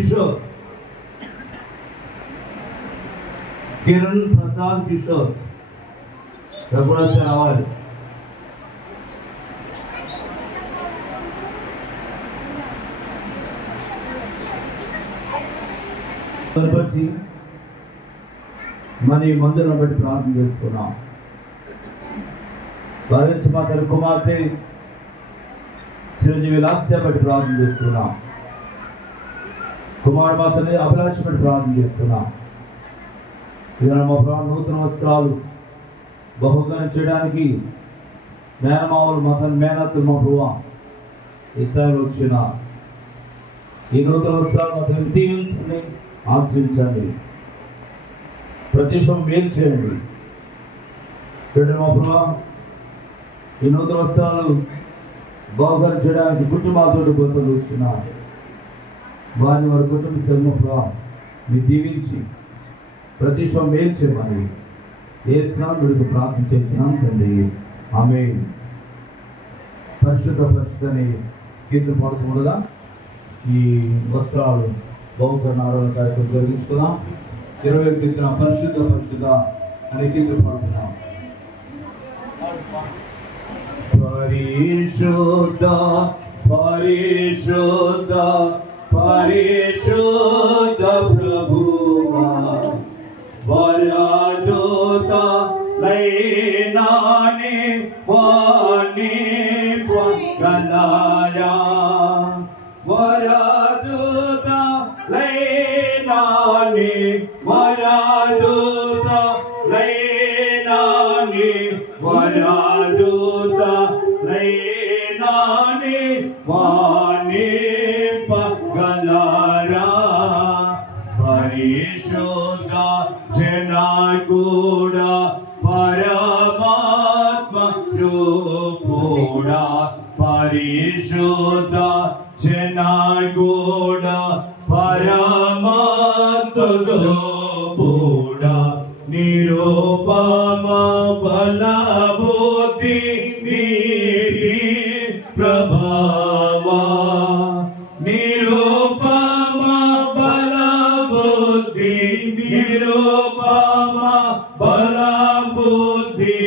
కిషోర్, కిరణ్ ప్రసాద్ కిషోర్ కూడా రావాలి. బట్టి మన ఈ మందిరం బట్టి ప్రార్థన చేస్తున్నాం. భరించి మా తల్లి కుమార్తె చిరంజీవి లాస్య బట్టి ప్రార్థన చేస్తున్నాం. కుమార్ మా తల్లి అభిలాష బట్టి ప్రార్థన చేస్తున్నాం. ఇవాళ మా ప్రాణ నూతన వస్త్రాలు బహుకరణ చేయడానికి మేనమావులు మా తల్లి మేనత్తు మా ప్రభు ఈసారి వచ్చిన ఈ నూతన వస్త్రాలు మా తల్లి దీవించండి, ఆశ్రయించండి, ప్రతిష్టం మేలు చేయండి. మా ప్రభు ఈ నూతన వస్త్రాలు బహుకరణ చేయడానికి కుటుంబాలతో గొప్పలు వచ్చిన వారిని వారి కుటుంబ సమూహంలో మీరు దీవించి ప్రతిష్టం మేలు చేయమని ఏ స్నానుడికి ప్రార్థన చేస్తున్నాం తండ్రి. ఆమేన్. పరిశుద్ధని కీర్తన పాడుతుండగా ఈ వస్త్రాలు బహుకరణ ఆరాధన కార్యక్రమం జరిగించుకుందాం. 20 కీర్తన పరిశుద్ధ అనే కీర్తన పాడుతున్నాం. పరిశుద్ధ పరిశుద్ధ పరిశుద్ధ ప్రభువా వరదూత లైనాని వాని పగలారా వరదూత లైనాని వరదూత లైనాని వరదూత లైనాని వాని పగలారా పరిశుద్ధ జనకుడా పరమాత్మ రూపుడా పరిశుద్ధ జనకుడా పరమాత్మ రూపుడా నిరూపమ బలబుద్ధి నీతి ప్రభావా నిరూపమ బలబుద్ధి నిరూపమ బలబుద్ధి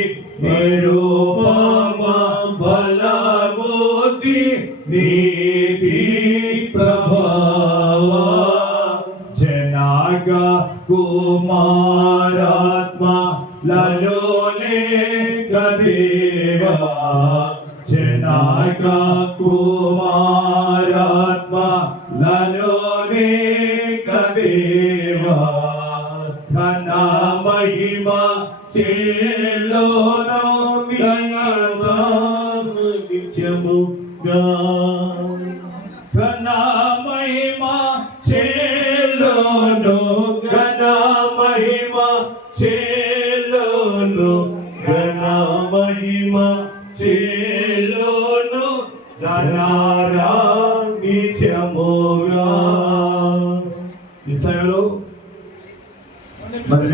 నిరూపమ బలబుద్ధి నీతి ప్రభావా జనక కుమారాత్మ లలోనే కదేవా జనక కుమారాత్మ లలోనే కదేవా ఘన మహిమ చేలోనో నిత్యముగా ఘన మహిమ చేలోనో ఘన మహిమ చేలోనో ఘన మహిమ చేలోనో ధనారా నిత్యముగా. ఈ సమయంలో మరి